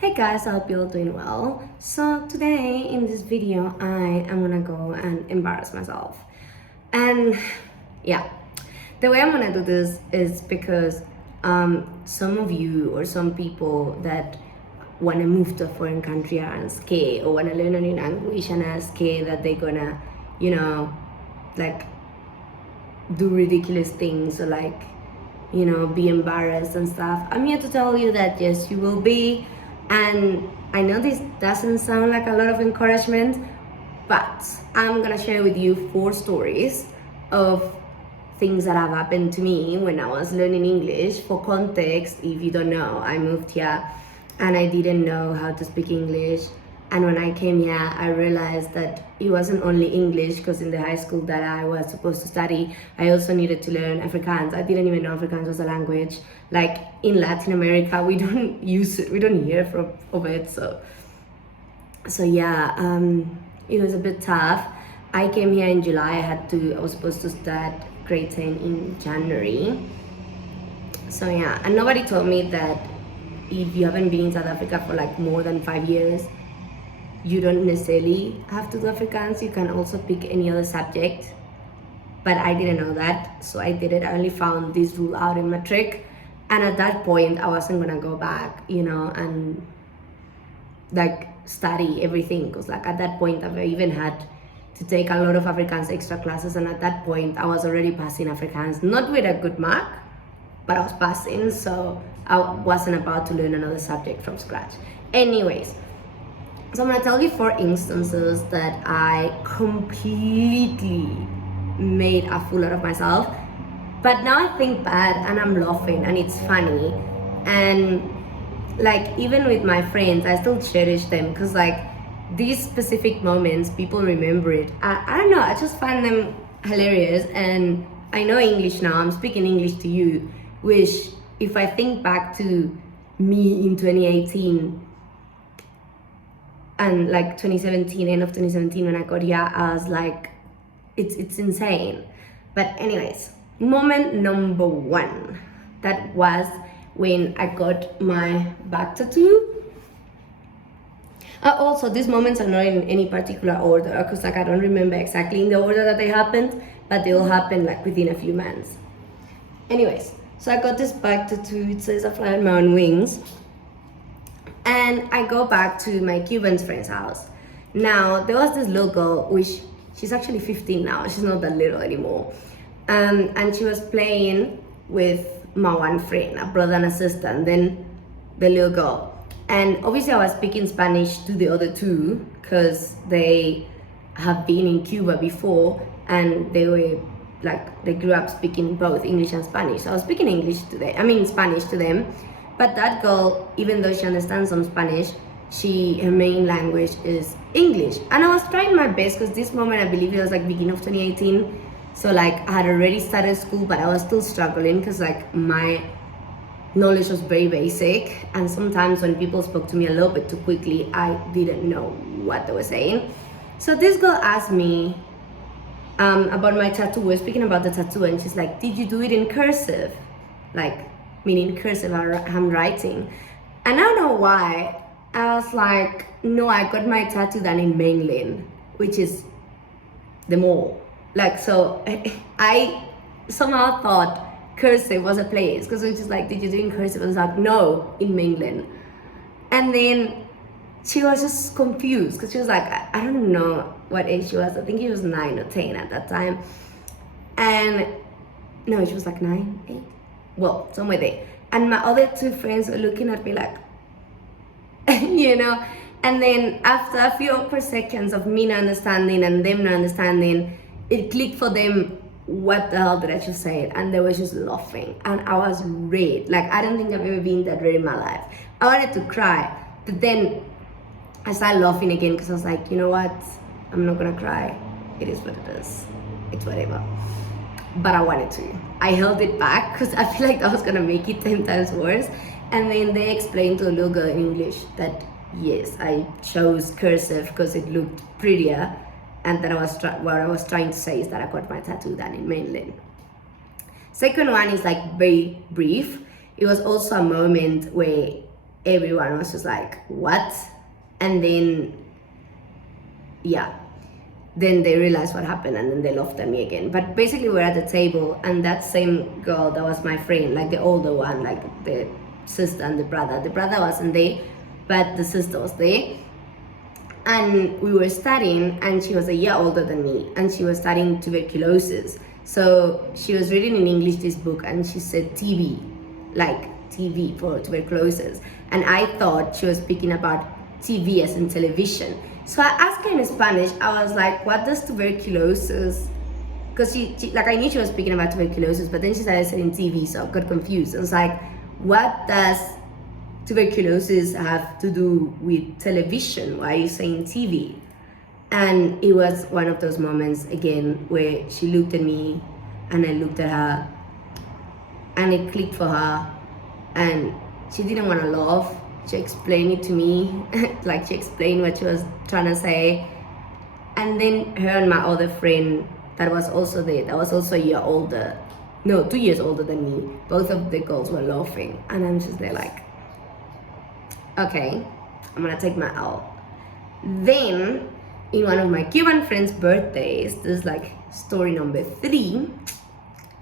Hey guys, I hope you're all doing well. So today in this video, I am gonna go and embarrass myself. And yeah, the way I'm gonna do this is because some of you or some people that wanna move to a foreign country are scared or wanna learn a new language and are scared that they're gonna, like do ridiculous things or be embarrassed and stuff. I'm here to tell you that yes, you will be. And I know this doesn't sound like a lot of encouragement, but I'm gonna share with you 4 stories of things that have happened to me when I was learning English. For context, if you don't know, I moved here and I didn't know how to speak English. And when I came here, I realized that it wasn't only English, because in the high school that I was supposed to study, I also needed to learn Afrikaans. I didn't even know Afrikaans was a language. Like in Latin America, we don't use it, we don't hear of it. So yeah, it was a bit tough. I came here in July. I was supposed to start grade 10 in January. So yeah, and nobody told me that if you haven't been in South Africa for like more than 5 years, you don't necessarily have to do Afrikaans. You can also pick any other subject. But I didn't know that, so I did it. I only found this rule out in matric. And at that point, I wasn't gonna go back, and like study everything. Because like at that point, I've even had to take a lot of Afrikaans extra classes. And at that point, I was already passing Afrikaans, not with a good mark, but I was passing. So I wasn't about to learn another subject from scratch. Anyways, so I'm gonna tell you 4 instances that I completely made a fool out of myself. But now I think back and I'm laughing and it's funny. And like even with my friends, I still cherish them, because like these specific moments, people remember it. I don't know, I just find them hilarious. And I know English now, I'm speaking English to you, which if I think back to me in 2018, and like 2017, end of 2017 when I got here, I was like, it's insane. But anyways, moment number 1, that was when I got my back tattoo. Also, these moments are not in any particular order, because like I don't remember exactly in the order that they happened, but they all happened like within a few months. Anyways, so I got this back tattoo. It says I fly on my own wings. And I go back to my Cuban friend's house. Now, there was this little girl, which she's actually 15 now. She's not that little anymore. And she was playing with my one friend, a brother and a sister, and then the little girl. And obviously I was speaking Spanish to the other 2, because they have been in Cuba before, and they grew up speaking both English and Spanish. So I was speaking Spanish to them. But that girl, even though she understands some Spanish, her main language is English. And I was trying my best, because this moment, I believe it was like beginning of 2018. So like I had already started school, but I was still struggling, because like my knowledge was very basic. And sometimes when people spoke to me a little bit too quickly, I didn't know what they were saying. So this girl asked me about my tattoo. We were speaking about the tattoo, and she's like, did you do it in cursive? Like, meaning cursive handwriting. And I don't know why, I was like, no, I got my tattoo done in Mainland, which is the mall. Like, so I somehow thought cursive was a place, because it was just like, did you do in cursive? I was like, no, in Mainland. And then she was just confused, because she was like, I don't know what age she was. I think she was 9 or 10 at that time. And no, she was like 9, 8. Well, somewhere there. And my other 2 friends were looking at me like, And then after a few awkward seconds of me not understanding and them not understanding, it clicked for them, what the hell did I just say? And they were just laughing. And I was red. Like, I don't think I've ever been that red in my life. I wanted to cry. But then I started laughing again, because I was like, you know what? I'm not gonna cry. It is what it is. It's whatever. But I wanted to. I held it back, because I feel like that was gonna make it 10 times worse. And then they explained to a little girl in English that yes, I chose cursive because it looked prettier, and that what I was trying to say is that I got my tattoo done in Mainland. Second one is like very brief. It was also a moment where everyone was just like, what? And then, yeah, then they realized what happened, and then they laughed at me again. But basically we're at the table, and that same girl that was my friend, like the older one, like the sister and the brother wasn't there, but the sister was there. And we were studying, and she was a year older than me, and she was studying tuberculosis. So she was reading in English this book, and she said TB, like TV for tuberculosis. And I thought she was speaking about TV as in television. So I asked her in Spanish, I was like, what does tuberculosis, because she like, I knew she was speaking about tuberculosis, but then she started saying TV, so I got confused. I was like, what does tuberculosis have to do with television? Why are you saying TV? And it was one of those moments again where she looked at me and I looked at her, and it clicked for her, and she didn't want to laugh. She explained it to me, like she explained what she was trying to say. And then her and my other friend that was also there, that was also a year older, no, 2 years older than me, both of the girls were laughing. And I'm just there like, okay, I'm gonna take my L. Then, in one of my Cuban friends' birthdays, this is like story number 3,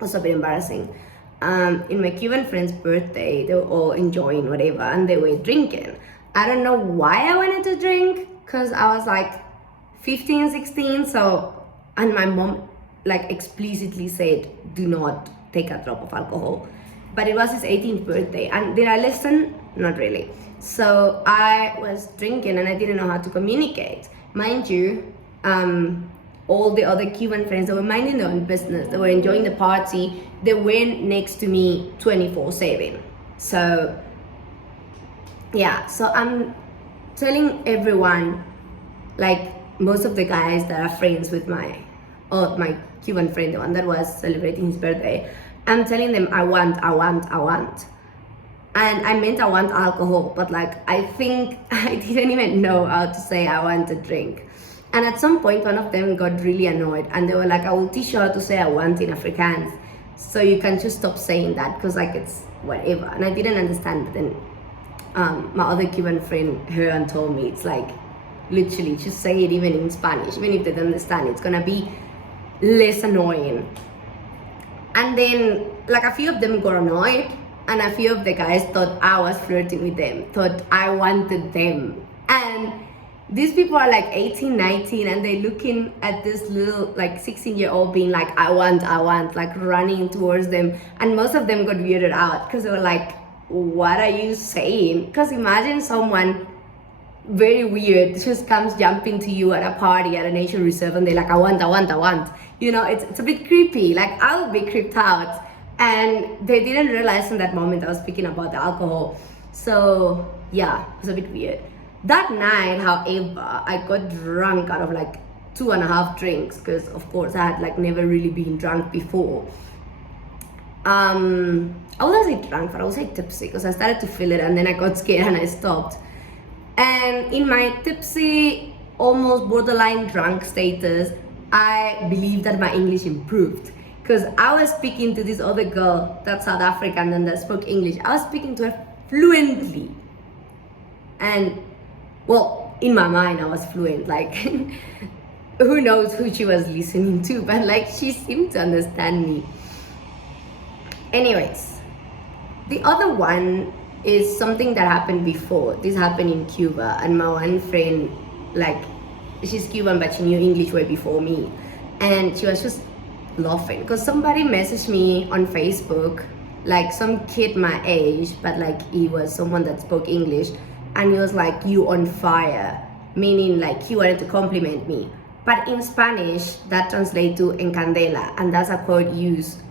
also a bit embarrassing. In my Cuban friend's birthday, they were all enjoying whatever, and they were drinking. I don't know why I wanted to drink, because I was like 15, 16, so, and my mom like explicitly said, do not take a drop of alcohol. But it was his 18th birthday, and did I listen? Not really. So I was drinking, and I didn't know how to communicate. Mind you, all the other Cuban friends, they were minding their own business. They were enjoying the party. They weren't next to me 24/7. So yeah, so I'm telling everyone, like most of the guys that are friends with my Cuban friend, the one that was celebrating his birthday, I'm telling them I want. And I meant I want alcohol, but like I think I didn't even know how to say I want a drink. And at some point, one of them got really annoyed, and they were like, I will teach you how to say I want in Afrikaans, so you can just stop saying that, because like it's whatever. And I didn't understand, but then my other Cuban friend heard and told me, it's like, literally, just say it even in Spanish, even if they don't understand, it's gonna be less annoying. And then like a few of them got annoyed, and a few of the guys thought I was flirting with them, thought I wanted them. And these people are like 18, 19, and they're looking at this little like 16-year-old being like, I want, like running towards them. And most of them got weirded out, because they were like, what are you saying? Because imagine someone very weird just comes jumping to you at a party at a nature reserve, and they're like, I want. You know, it's a bit creepy. Like, I would be creeped out. And they didn't realize in that moment I was speaking about the alcohol. So yeah, it was a bit weird. That night, however, I got drunk out of like 2.5 drinks, because of course I had like never really been drunk before. I wouldn't say drunk, but I would say tipsy, because I started to feel it, and then I got scared and I stopped. And in my tipsy, almost borderline drunk status, I believe that my English improved, because I was speaking to this other girl that's South African and that spoke English. I was speaking to her fluently, and well, in my mind I was fluent, like who knows who she was listening to, but like she seemed to understand me. Anyways, the other one is something that happened before. This happened in Cuba, and my one friend, like, she's Cuban but she knew English way before me, and she was just laughing because somebody messaged me on Facebook, like some kid my age, but like he was someone that spoke English, and he was like, you on fire, meaning like he wanted to compliment me, but in Spanish that translates to en candela, and that's a quote used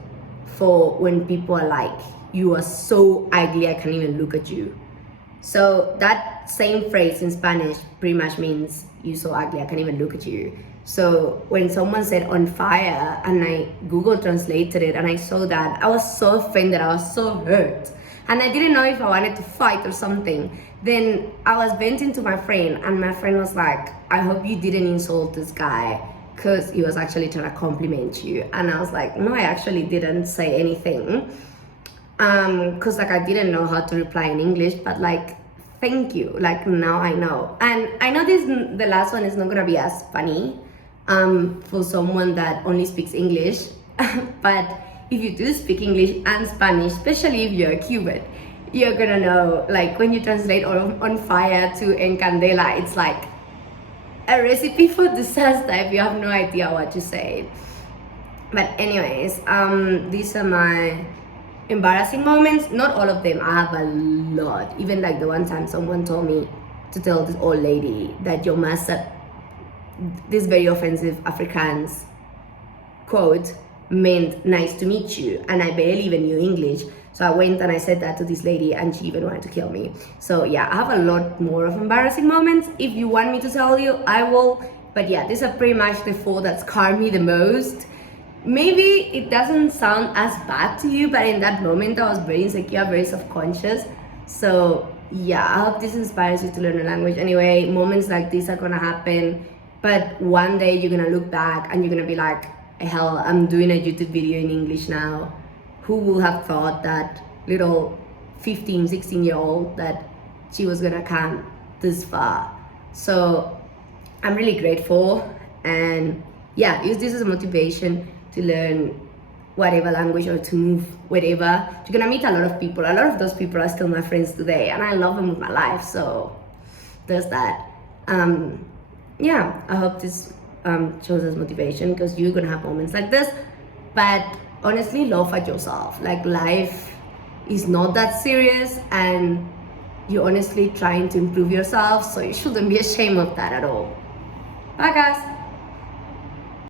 for when people are like, you are so ugly I can't even look at you. So that same phrase in Spanish pretty much means, you so ugly I can't even look at you. So when someone said on fire and I Google translated it and I saw that, I was so offended, I was so hurt, and I didn't know if I wanted to fight or something. Then I was venting to my friend, and my friend was like, I hope you didn't insult this guy, because he was actually trying to compliment you. And I was like, no, I actually didn't say anything, because like I didn't know how to reply in English, but like thank you. Like now I know. And I know the last one is not gonna be as funny for someone that only speaks English. But if you do speak English and Spanish, especially if you're a Cuban, you're gonna know, like when you translate on fire to en candela, it's like a recipe for disaster if you have no idea what to say. But anyways, these are my embarrassing moments. Not all of them, I have a lot. Even like the one time someone told me to tell this old lady that your master, this very offensive Afrikaans quote, meant nice to meet you, and I barely even knew English. So I went and I said that to this lady, and she even wanted to kill me. So yeah, I have a lot more of embarrassing moments. If you want me to tell you, I will. But yeah, these are pretty much the 4 that scar me the most. Maybe it doesn't sound as bad to you, but in that moment I was very insecure, very self-conscious. So yeah, I hope this inspires you to learn a language. Anyway, moments like this are gonna happen, but one day you're gonna look back and you're gonna be like, hell, I'm doing a YouTube video in English now. Who would have thought that little 15, 16-year-old that she was gonna come this far? So I'm really grateful, and yeah, use this as a motivation to learn whatever language or to move wherever. You're gonna meet a lot of people. A lot of those people are still my friends today, and I love them with my life. So there's that. Yeah, I hope this shows us motivation, because you're gonna have moments like this. But honestly, laugh at yourself. Like, life is not that serious, and you're honestly trying to improve yourself, so you shouldn't be ashamed of that at all. Bye guys.